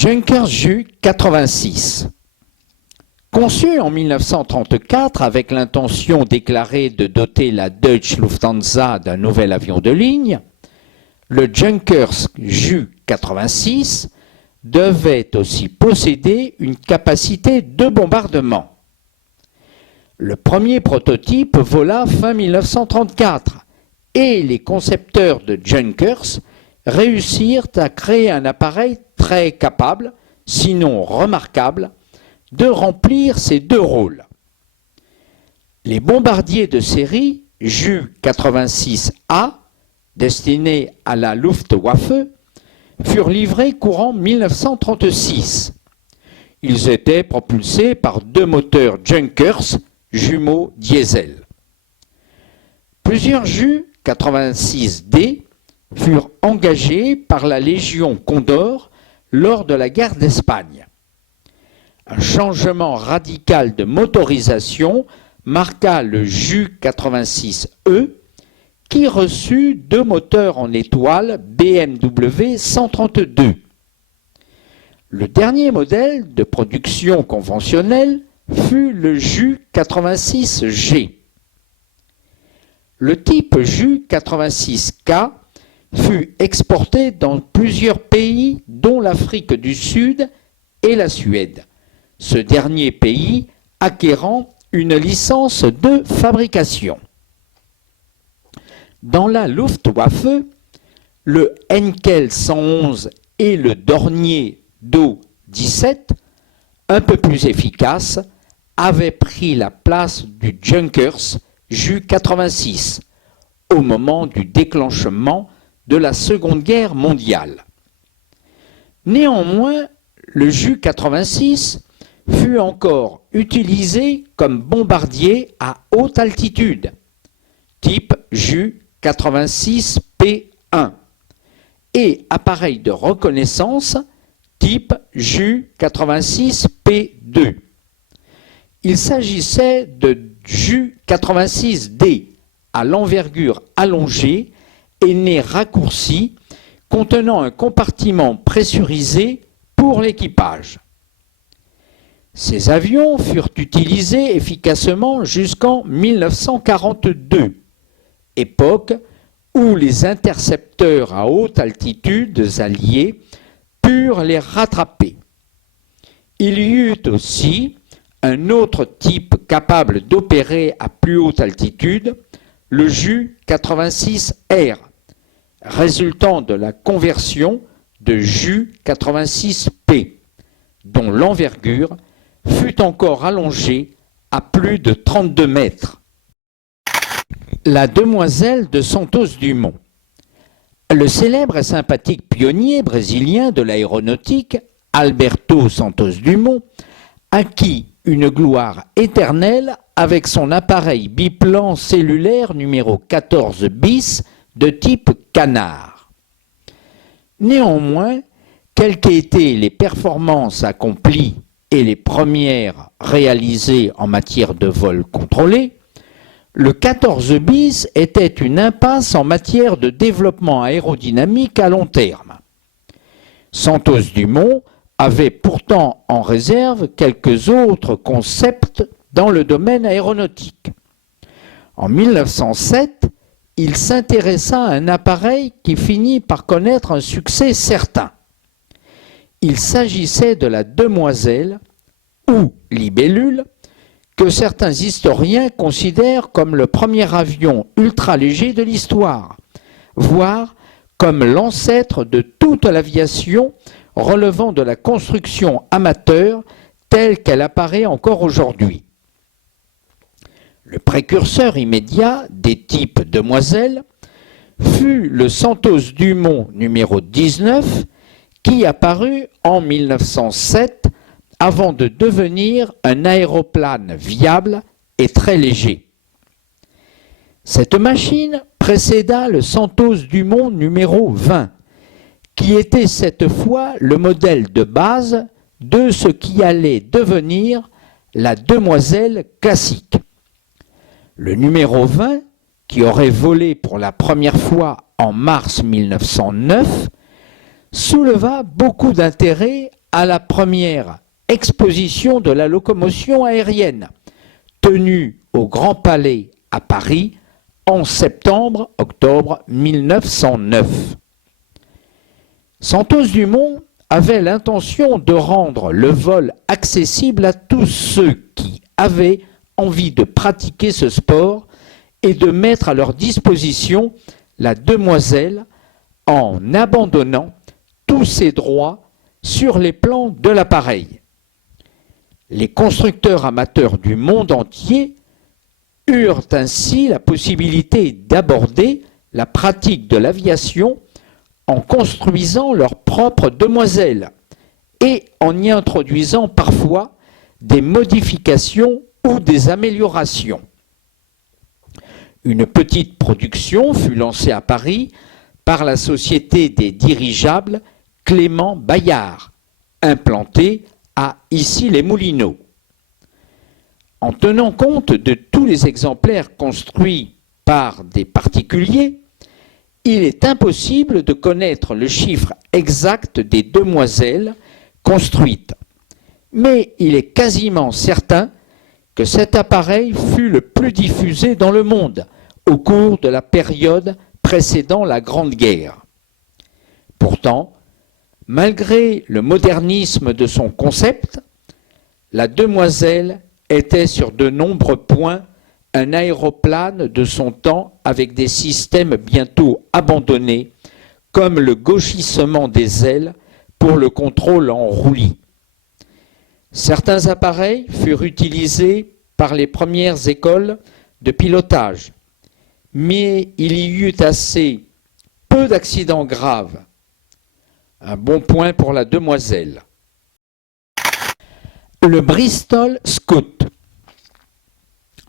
Junkers Ju-86. Conçu en 1934 avec l'intention déclarée de doter la Deutsche Lufthansa d'un nouvel avion de ligne, le Junkers Ju-86 devait aussi posséder une capacité de bombardement. Le premier prototype vola fin 1934 et les concepteurs de Junkers réussirent à créer un appareil très capable, sinon remarquable, de remplir ces deux rôles. Les bombardiers de série Ju-86A, destinés à la Luftwaffe, furent livrés courant 1936. Ils étaient propulsés par deux moteurs Junkers jumeaux diesel. Plusieurs Ju-86D furent engagés par la Légion Condor lors de la guerre d'Espagne. Un changement radical de motorisation marqua le Ju-86E qui reçut deux moteurs en étoile BMW 132. Le dernier modèle de production conventionnelle fut le Ju-86G. Le type Ju-86K fut exporté dans plusieurs pays, dont l'Afrique du Sud et la Suède, ce dernier pays acquérant une licence de fabrication. Dans la Luftwaffe, le Henkel 111 et le Dornier Do 17, un peu plus efficaces, avaient pris la place du Junkers Ju-86 au moment du déclenchement de la Seconde Guerre mondiale. Néanmoins, le Ju-86 fut encore utilisé comme bombardier à haute altitude, type Ju-86P1, et appareil de reconnaissance, type Ju-86P2. Il s'agissait de Ju-86D à l'envergure allongée et nez raccourci, contenant un compartiment pressurisé pour l'équipage. Ces avions furent utilisés efficacement jusqu'en 1942, époque où les intercepteurs à haute altitude alliés purent les rattraper. Il y eut aussi un autre type capable d'opérer à plus haute altitude, le Ju-86R, résultant de la conversion de Ju-86P, dont l'envergure fut encore allongée à plus de 32 mètres. La demoiselle de Santos-Dumont. Le célèbre et sympathique pionnier brésilien de l'aéronautique, Alberto Santos Dumont, acquit une gloire éternelle avec son appareil biplan cellulaire numéro 14 bis de type Canard. Néanmoins, quelles qu'aient été les performances accomplies et les premières réalisées en matière de vol contrôlé, le 14 bis était une impasse en matière de développement aérodynamique à long terme. Santos Dumont avait pourtant en réserve quelques autres concepts dans le domaine aéronautique. En 1907, il s'intéressa à un appareil qui finit par connaître un succès certain. Il s'agissait de la Demoiselle, ou libellule, que certains historiens considèrent comme le premier avion ultra-léger de l'histoire, voire comme l'ancêtre de toute l'aviation relevant de la construction amateur telle qu'elle apparaît encore aujourd'hui. Le précurseur immédiat des types Demoiselle fut le Santos Dumont numéro 19 qui apparut en 1907 avant de devenir un aéroplane viable et très léger. Cette machine précéda le Santos Dumont numéro 20, qui était cette fois le modèle de base de ce qui allait devenir la Demoiselle classique. Le numéro 20, qui aurait volé pour la première fois en mars 1909, souleva beaucoup d'intérêt à la première exposition de la locomotion aérienne, tenue au Grand Palais à Paris en septembre-octobre 1909. Santos Dumont avait l'intention de rendre le vol accessible à tous ceux qui avaient envie de pratiquer ce sport et de mettre à leur disposition la Demoiselle en abandonnant tous ses droits sur les plans de l'appareil. Les constructeurs amateurs du monde entier eurent ainsi la possibilité d'aborder la pratique de l'aviation en construisant leur propre Demoiselle et en y introduisant parfois des modifications ou des améliorations. Une petite production fut lancée à Paris par la société des dirigeables Clément Bayard, implantée à Issy-les-Moulineaux. En tenant compte de tous les exemplaires construits par des particuliers, il est impossible de connaître le chiffre exact des Demoiselles construites. Mais il est quasiment certain que cet appareil fut le plus diffusé dans le monde au cours de la période précédant la Grande Guerre. Pourtant, malgré le modernisme de son concept, la Demoiselle était sur de nombreux points un aéroplane de son temps avec des systèmes bientôt abandonnés, comme le gauchissement des ailes pour le contrôle en roulis. Certains appareils furent utilisés par les premières écoles de pilotage, mais il y eut assez peu d'accidents graves. Un bon point pour la Demoiselle. Le Bristol Scout.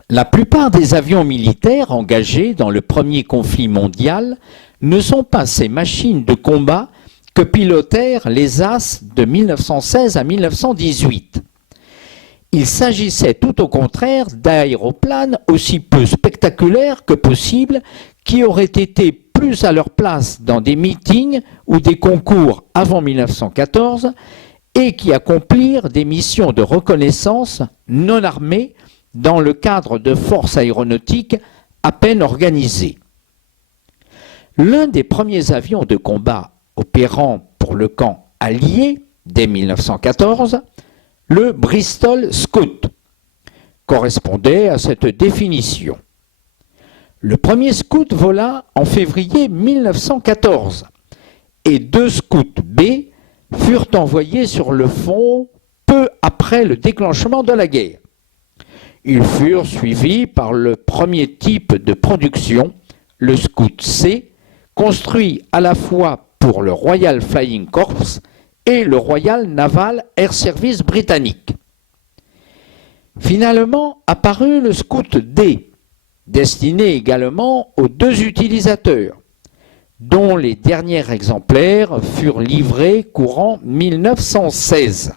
La plupart des avions militaires engagés dans le premier conflit mondial ne sont pas ces machines de combat que pilotèrent les As de 1916 à 1918. Il s'agissait tout au contraire d'aéroplanes aussi peu spectaculaires que possible qui auraient été plus à leur place dans des meetings ou des concours avant 1914 et qui accomplirent des missions de reconnaissance non armées dans le cadre de forces aéronautiques à peine organisées. L'un des premiers avions de combat opérant pour le camp allié dès 1914, le Bristol Scout, correspondait à cette définition. Le premier Scout vola en février 1914 et 2 Scouts B furent envoyés sur le front peu après le déclenchement de la guerre. Ils furent suivis par le premier type de production, le Scout C, construit à la fois pour le Royal Flying Corps et le Royal Naval Air Service britannique. Finalement apparut le Scout D, destiné également aux deux utilisateurs, dont les derniers exemplaires furent livrés courant 1916.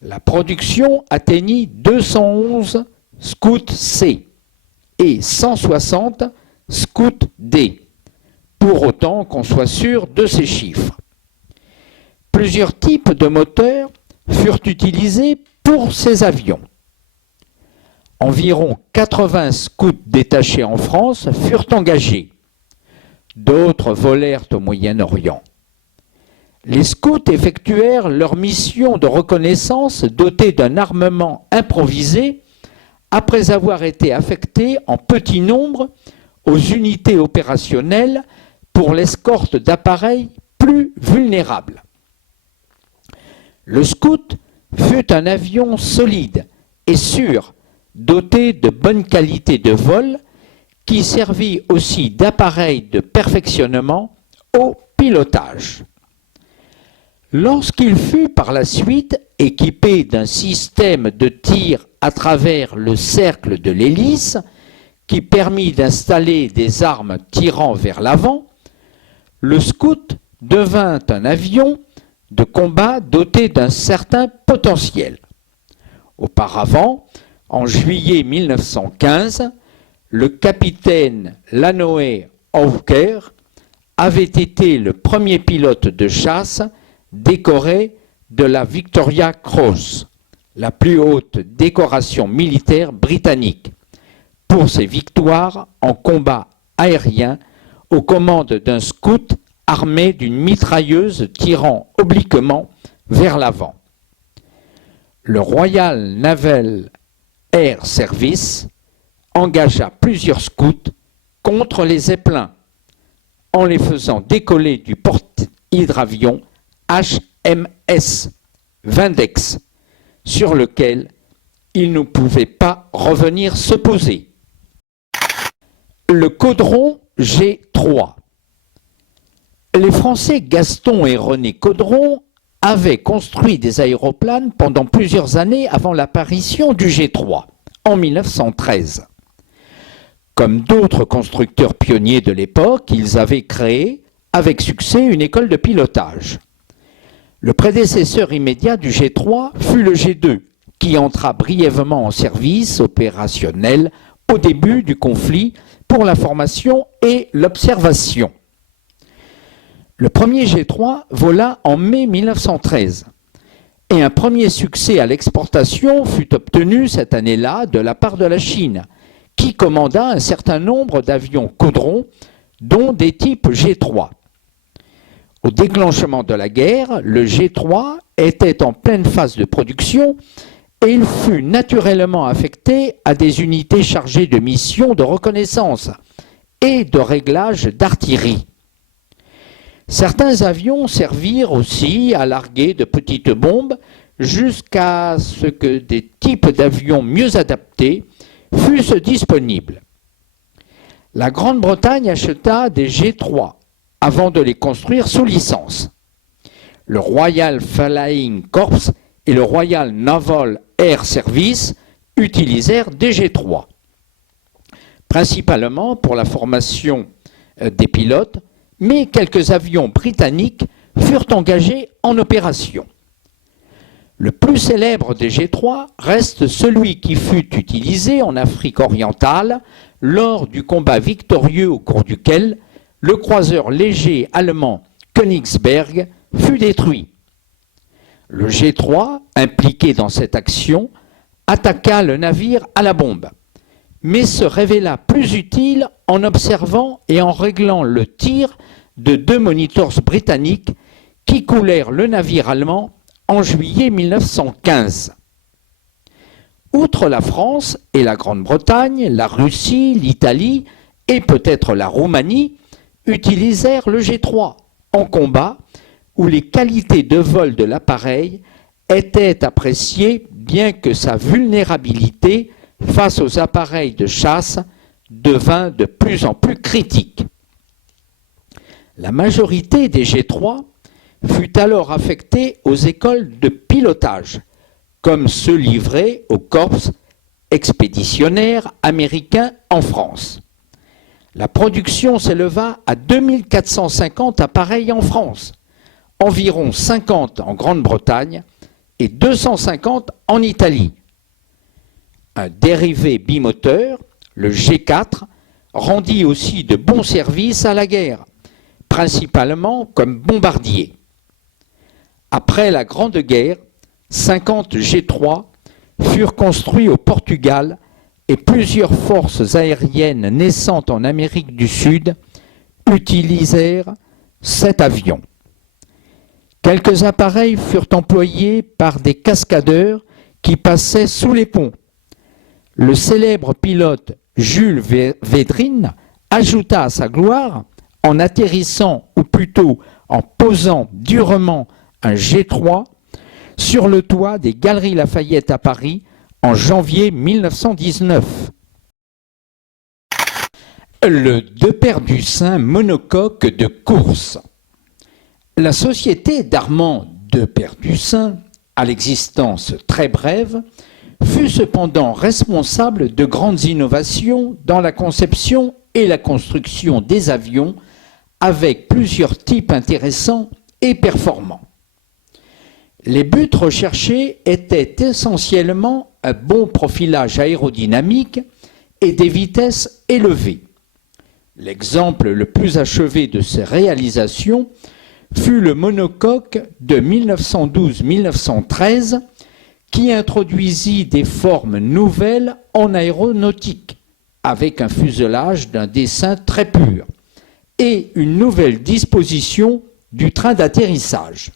La production atteignit 211 Scout C et 160 Scout D, pour autant qu'on soit sûr de ces chiffres. Plusieurs types de moteurs furent utilisés pour ces avions. Environ 80 scouts détachés en France furent engagés. D'autres volèrent au Moyen-Orient. Les scouts effectuèrent leur mission de reconnaissance dotés d'un armement improvisé après avoir été affectés en petit nombre aux unités opérationnelles pour l'escorte d'appareils plus vulnérables. Le Scout fut un avion solide et sûr, doté de bonne qualité de vol, qui servit aussi d'appareil de perfectionnement au pilotage. Lorsqu'il fut par la suite équipé d'un système de tir à travers le cercle de l'hélice, qui permit d'installer des armes tirant vers l'avant, le Scout devint un avion de combat doté d'un certain potentiel. Auparavant, en juillet 1915, le capitaine Lanoé Hawker avait été le premier pilote de chasse décoré de la Victoria Cross, la plus haute décoration militaire britannique, pour ses victoires en combat aérien aux commandes d'un Scout armé d'une mitrailleuse tirant obliquement vers l'avant. Le Royal Naval Air Service engagea plusieurs scouts contre les zeppelins en les faisant décoller du porte-hydravion HMS Vindex, sur lequel ils ne pouvaient pas revenir se poser. Le Caudron G3. Les Français Gaston et René Caudron avaient construit des aéroplanes pendant plusieurs années avant l'apparition du G3, en 1913. Comme d'autres constructeurs pionniers de l'époque, ils avaient créé, avec succès, une école de pilotage. Le prédécesseur immédiat du G3 fut le G2, qui entra brièvement en service opérationnel au début du conflit pour la formation et l'observation. Le premier G3 vola en mai 1913 et un premier succès à l'exportation fut obtenu cette année-là de la part de la Chine, qui commanda un certain nombre d'avions Caudron, dont des types G3. Au déclenchement de la guerre, le G3 était en pleine phase de production et il fut naturellement affecté à des unités chargées de missions de reconnaissance et de réglage d'artillerie. Certains avions servirent aussi à larguer de petites bombes jusqu'à ce que des types d'avions mieux adaptés fussent disponibles. La Grande-Bretagne acheta des G3 avant de les construire sous licence. Le Royal Flying Corps et le Royal Naval Air Service utilisèrent des G3, principalement pour la formation des pilotes, mais quelques avions britanniques furent engagés en opération. Le plus célèbre des G3 reste celui qui fut utilisé en Afrique orientale lors du combat victorieux au cours duquel le croiseur léger allemand Königsberg fut détruit. Le G3, impliqué dans cette action, attaqua le navire à la bombe, mais se révéla plus utile en observant et en réglant le tir de deux monitors britanniques qui coulèrent le navire allemand en juillet 1915. Outre la France et la Grande-Bretagne, la Russie, l'Italie et peut-être la Roumanie utilisèrent le G3 en combat où les qualités de vol de l'appareil étaient appréciées bien que sa vulnérabilité face aux appareils de chasse devint de plus en plus critique. La majorité des G3 fut alors affectée aux écoles de pilotage, comme ceux livrés au corps expéditionnaire américain en France. La production s'éleva à 2450 appareils en France, environ 50 en Grande-Bretagne et 250 en Italie. Un dérivé bimoteur, le G4, rendit aussi de bons services à la guerre, principalement comme bombardier. Après la Grande Guerre, 50 G3 furent construits au Portugal et plusieurs forces aériennes naissantes en Amérique du Sud utilisèrent cet avion. Quelques appareils furent employés par des cascadeurs qui passaient sous les ponts. Le célèbre pilote Jules Védrine ajouta à sa gloire en atterrissant, ou plutôt en posant durement un G3 sur le toit des Galeries Lafayette à Paris en janvier 1919. Le Deperdussin monocoque de course. La société d'Armand Deperdussin, à l'existence très brève, fut cependant responsable de grandes innovations dans la conception et la construction des avions avec plusieurs types intéressants et performants. Les buts recherchés étaient essentiellement un bon profilage aérodynamique et des vitesses élevées. L'exemple le plus achevé de ces réalisations fut le monocoque de 1912-1913 qui introduisit des formes nouvelles en aéronautique, avec un fuselage d'un dessin très pur, et une nouvelle disposition du train d'atterrissage.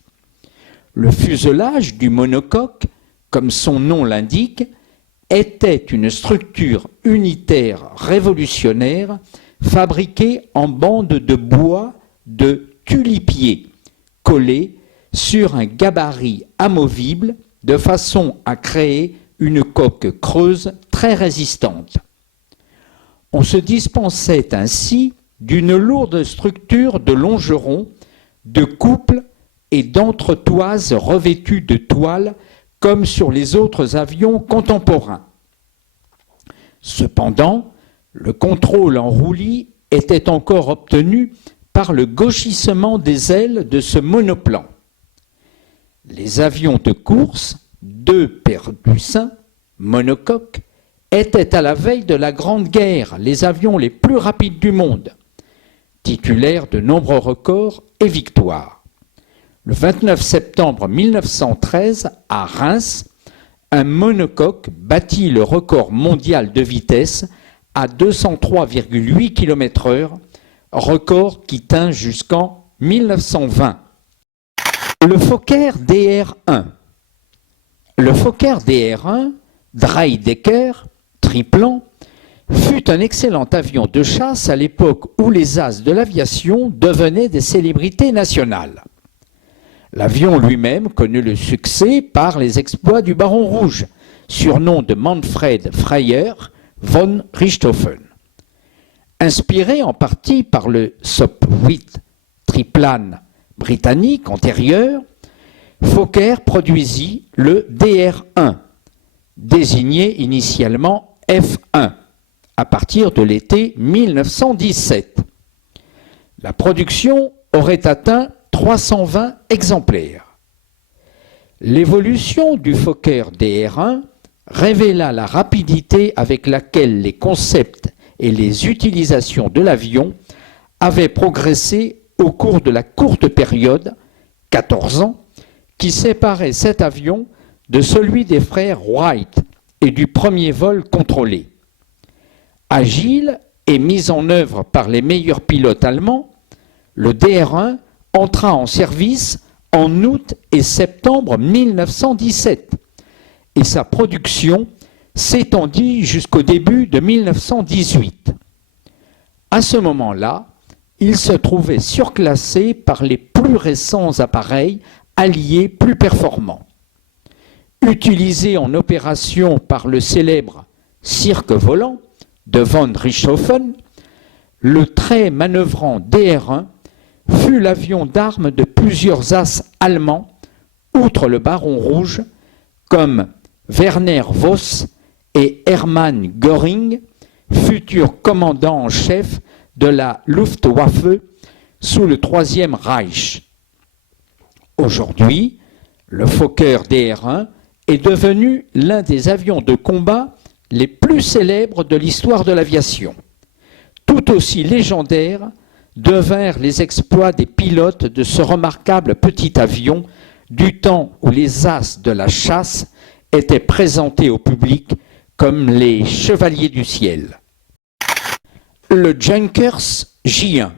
Le fuselage du monocoque, comme son nom l'indique, était une structure unitaire révolutionnaire fabriquée en bandes de bois de tulipier, collées sur un gabarit amovible de façon à créer une coque creuse très résistante. On se dispensait ainsi d'une lourde structure de longerons, de couples et d'entretoises revêtues de toile comme sur les autres avions contemporains. Cependant, le contrôle en roulis était encore obtenu par le gauchissement des ailes de ce monoplan. Les avions de course, Deperdussin, monocoque, étaient à la veille de la Grande Guerre les avions les plus rapides du monde, titulaires de nombreux records et victoires. Le 29 septembre 1913, à Reims, un monocoque battit le record mondial de vitesse à 203,8 km/h, record qui tint jusqu'en 1920. Le Fokker DR-1. Le Fokker DR-1, Dreidecker, triplan, fut un excellent avion de chasse à l'époque où les as de l'aviation devenaient des célébrités nationales. L'avion lui-même connut le succès par les exploits du Baron Rouge, surnom de Manfred Freyer von Richthofen. Inspiré en partie par le Sopwith triplane britannique antérieur, Fokker produisit le DR-1, désigné initialement F1, à partir de l'été 1917. La production aurait atteint 320 exemplaires. L'évolution du Fokker DR-1 révéla la rapidité avec laquelle les concepts et les utilisations de l'avion avaient progressé au cours de la courte période, 14 ans, qui séparait cet avion de celui des frères Wright et du premier vol contrôlé. Agile et mis en œuvre par les meilleurs pilotes allemands, le DR-1 entra en service en août et septembre 1917 et sa production s'étendit jusqu'au début de 1918. À ce moment-là, il se trouvait surclassé par les plus récents appareils alliés plus performants. Utilisé en opération par le célèbre cirque volant de von Richthofen, le très manœuvrant DR-1 fut l'avion d'armes de plusieurs as allemands, outre le Baron Rouge, comme Werner Voss et Hermann Göring, futurs commandants en chef de la Luftwaffe sous le Troisième Reich. Aujourd'hui, le Fokker DR-1 est devenu l'un des avions de combat les plus célèbres de l'histoire de l'aviation. Tout aussi légendaires devinrent les exploits des pilotes de ce remarquable petit avion du temps où les as de la chasse étaient présentés au public comme les chevaliers du ciel. Le Junkers J1.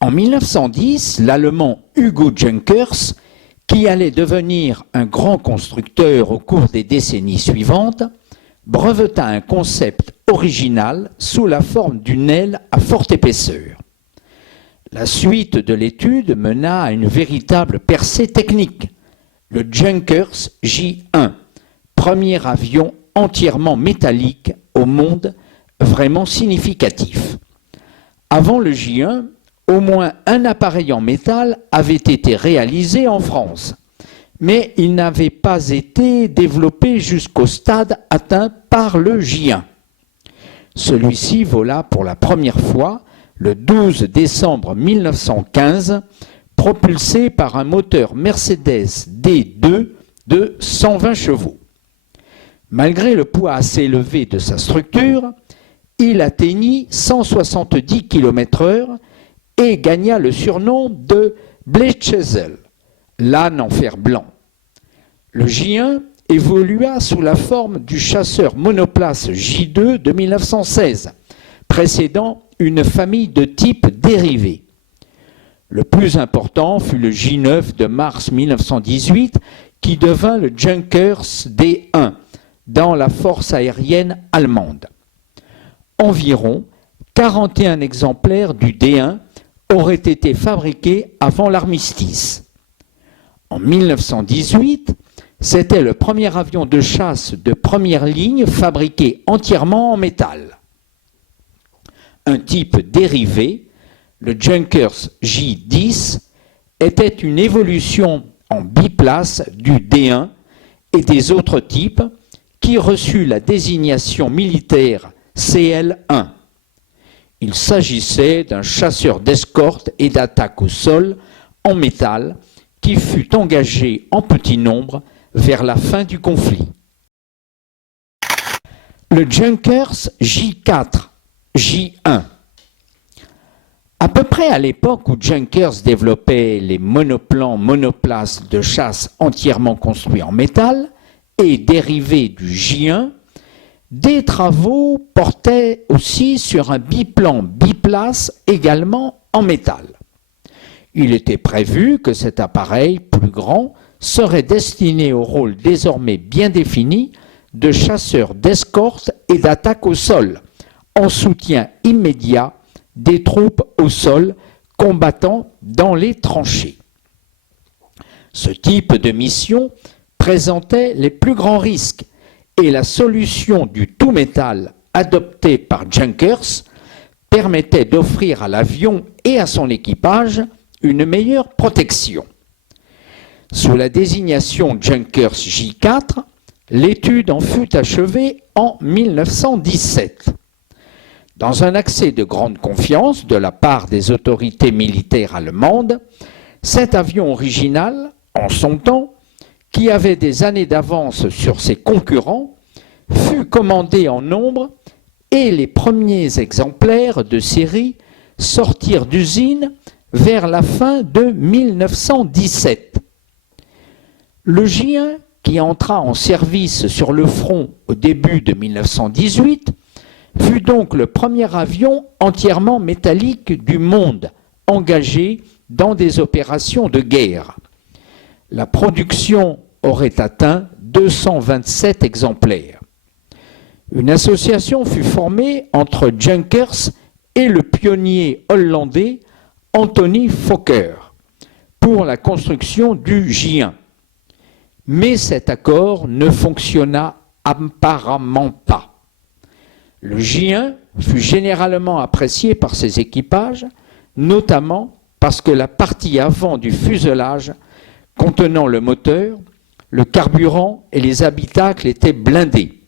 En 1910, l'Allemand Hugo Junkers, qui allait devenir un grand constructeur au cours des décennies suivantes, breveta un concept original sous la forme d'une aile à forte épaisseur. La suite de l'étude mena à une véritable percée technique, le Junkers J1, premier avion entièrement métallique au monde, vraiment significatif. Avant le J1, au moins un appareil en métal avait été réalisé en France, mais il n'avait pas été développé jusqu'au stade atteint par le J1. Celui-ci vola pour la première fois le 12 décembre 1915, propulsé par un moteur Mercedes D2 de 120 chevaux. Malgré le poids assez élevé de sa structure, il atteignit 170 km/h et gagna le surnom de Blechesel, l'âne en fer blanc. Le J1 évolua sous la forme du chasseur monoplace J2 de 1916, précédant une famille de types dérivés. Le plus important fut le J9 de mars 1918, qui devint le Junkers D1 dans la force aérienne allemande. Environ 41 exemplaires du D1 auraient été fabriqués avant l'armistice. En 1918, c'était le premier avion de chasse de première ligne fabriqué entièrement en métal. Un type dérivé, le Junkers J10, était une évolution en biplace du D1 et des autres types qui reçut la désignation militaire CL1. Il s'agissait d'un chasseur d'escorte et d'attaque au sol en métal qui fut engagé en petit nombre vers la fin du conflit. Le Junkers J4, J1. À peu près à l'époque où Junkers développait les monoplans monoplaces de chasse entièrement construits en métal et dérivés du J1, des travaux portaient aussi sur un biplan biplace également en métal. Il était prévu que cet appareil plus grand serait destiné au rôle désormais bien défini de chasseur d'escorte et d'attaque au sol, en soutien immédiat des troupes au sol combattant dans les tranchées. Ce type de mission présentait les plus grands risques et la solution du tout métal adoptée par Junkers permettait d'offrir à l'avion et à son équipage une meilleure protection. Sous la désignation Junkers J4, l'étude en fut achevée en 1917. Dans un accès de grande confiance de la part des autorités militaires allemandes, cet avion original, en son temps, qui avait des années d'avance sur ses concurrents, fut commandé en nombre et les premiers exemplaires de série sortirent d'usine vers la fin de 1917. Le J1, qui entra en service sur le front au début de 1918, fut donc le premier avion entièrement métallique du monde engagé dans des opérations de guerre. La production aurait atteint 227 exemplaires. Une association fut formée entre Junkers et le pionnier hollandais Anthony Fokker pour la construction du J1. Mais cet accord ne fonctionna apparemment pas. Le J1 fut généralement apprécié par ses équipages, notamment parce que la partie avant du fuselage contenant le moteur, le carburant et les habitacles étaient blindés.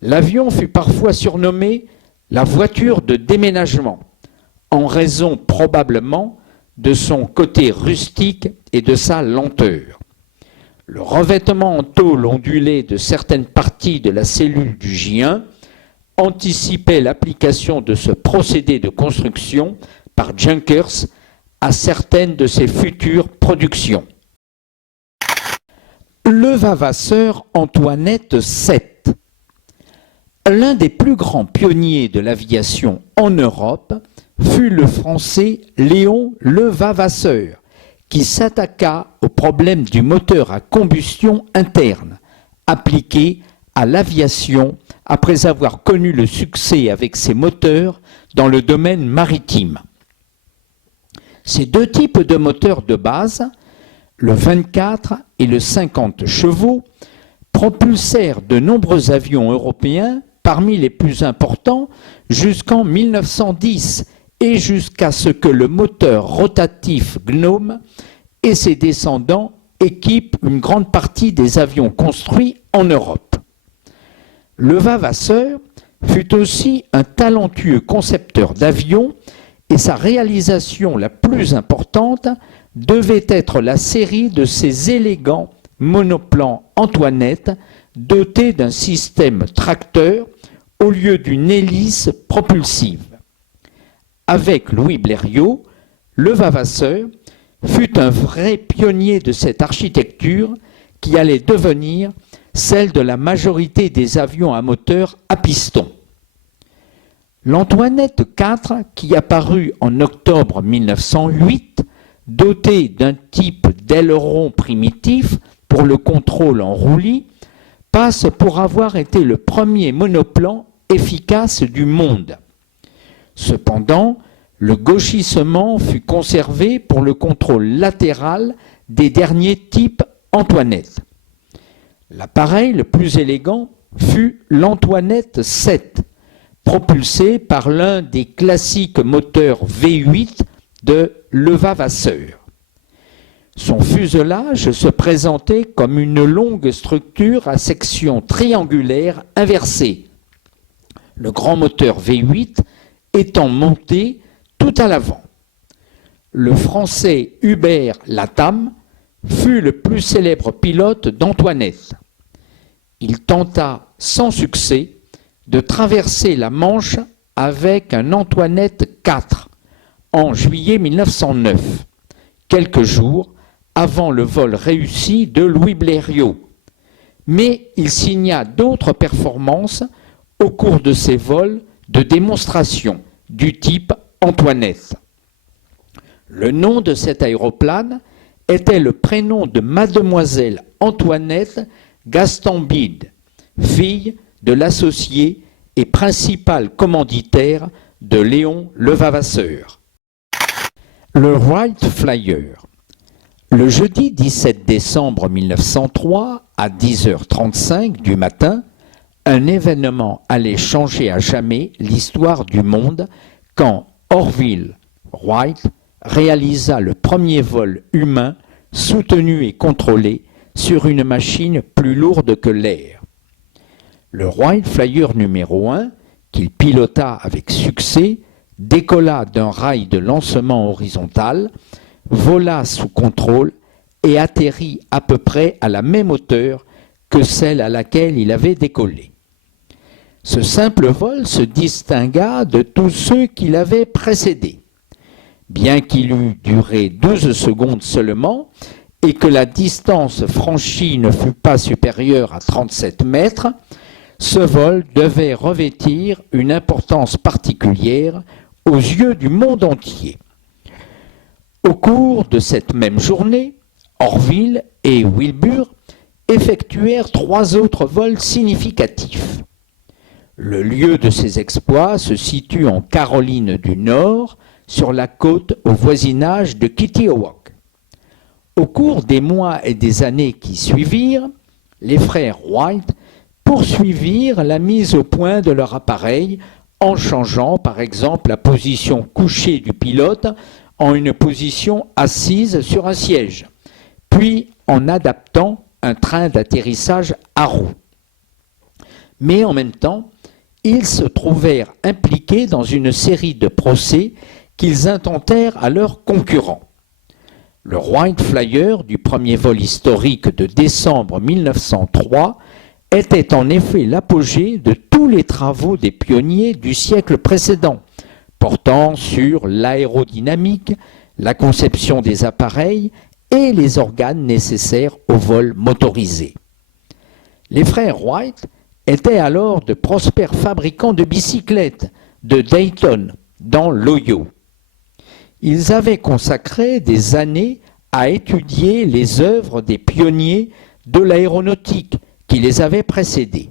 L'avion fut parfois surnommé la voiture de déménagement, en raison probablement de son côté rustique et de sa lenteur. Le revêtement en tôle ondulée de certaines parties de la cellule du J1 anticipait l'application de ce procédé de construction par Junkers à certaines de ses futures productions. Le Vavasseur Antoinette 7. L'un des plus grands pionniers de l'aviation en Europe fut le Français Léon Levavasseur, qui s'attaqua au problème du moteur à combustion interne, appliqué à l'aviation après avoir connu le succès avec ses moteurs dans le domaine maritime. Ces deux types de moteurs de base, le 24 et le 50 chevaux, propulsèrent de nombreux avions européens, parmi les plus importants, jusqu'en 1910 et jusqu'à ce que le moteur rotatif Gnome et ses descendants équipent une grande partie des avions construits en Europe. Levavasseur fut aussi un talentueux concepteur d'avions et sa réalisation la plus importante devait être la série de ces élégants monoplans Antoinette dotés d'un système tracteur au lieu d'une hélice propulsive. Avec Louis Blériot, Levavasseur fut un vrai pionnier de cette architecture qui allait devenir celle de la majorité des avions à moteur à piston. L'Antoinette IV, qui apparut en octobre 1908, doté d'un type d'aileron primitif pour le contrôle en roulis, passe pour avoir été le premier monoplan efficace du monde. Cependant, le gauchissement fut conservé pour le contrôle latéral des derniers types Antoinette. L'appareil le plus élégant fut l'Antoinette 7, propulsé par l'un des classiques moteurs V8 de Levavasseur. Son fuselage se présentait comme une longue structure à section triangulaire inversée, le grand moteur V8 étant monté tout à l'avant. Le Français Hubert Latham fut le plus célèbre pilote d'Antoinette. Il tenta sans succès de traverser la Manche avec un Antoinette 4 en juillet 1909, quelques jours avant le vol réussi de Louis Blériot. Mais il signa d'autres performances au cours de ses vols de démonstration du type Antoinette. Le nom de cet aéroplane était le prénom de mademoiselle Antoinette Gastambide, fille de l'associé et principal commanditaire de Léon Levavasseur. Le Wright Flyer. Le jeudi 17 décembre 1903, à 10h35 du matin, un événement allait changer à jamais l'histoire du monde quand Orville Wright réalisa le premier vol humain soutenu et contrôlé sur une machine plus lourde que l'air. Le Wright Flyer numéro 1, qu'il pilota avec succès, décolla d'un rail de lancement horizontal, vola sous contrôle et atterrit à peu près à la même hauteur que celle à laquelle il avait décollé. Ce simple vol se distingua de tous ceux qui l'avaient précédé. Bien qu'il eût duré 12 secondes seulement et que la distance franchie ne fût pas supérieure à 37 mètres, ce vol devait revêtir une importance particulière aux yeux du monde entier. Au cours de cette même journée, Orville et Wilbur effectuèrent 3 autres vols significatifs. Le lieu de ces exploits se situe en Caroline du Nord, sur la côte au voisinage de Kittiawak. Au cours des mois et des années qui suivirent, les frères Wright poursuivirent la mise au point de leur appareil en changeant par exemple la position couchée du pilote en une position assise sur un siège, puis en adaptant un train d'atterrissage à roues. Mais en même temps, ils se trouvèrent impliqués dans une série de procès qu'ils intentèrent à leurs concurrents. Le Wright Flyer du premier vol historique de décembre 1903 était en effet l'apogée de tous les travaux des pionniers du siècle précédent, portant sur l'aérodynamique, la conception des appareils et les organes nécessaires au vol motorisé. Les frères Wright étaient alors de prospères fabricants de bicyclettes de Dayton, dans l'Ohio. Ils avaient consacré des années à étudier les œuvres des pionniers de l'aéronautique qui les avaient précédés.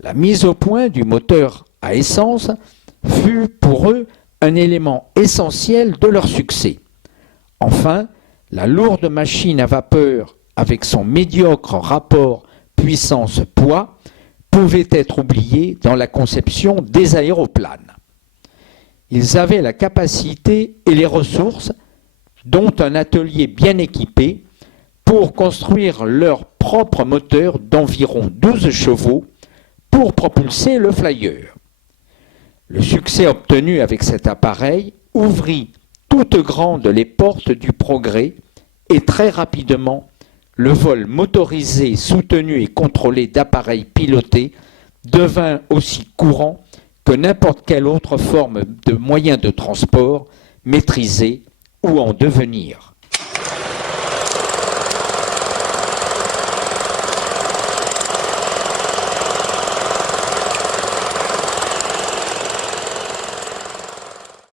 La mise au point du moteur à essence fut pour eux un élément essentiel de leur succès. Enfin, la lourde machine à vapeur, avec son médiocre rapport puissance-poids, pouvait être oubliée dans la conception des aéroplanes. Ils avaient la capacité et les ressources, dont un atelier bien équipé, pour construire leur propre moteur d'environ 12 chevaux pour propulser le Flyer. Le succès obtenu avec cet appareil ouvrit toutes grandes les portes du progrès et très rapidement, le vol motorisé, soutenu et contrôlé d'appareils pilotés devint aussi courant que n'importe quelle autre forme de moyen de transport maîtrisé ou en devenir.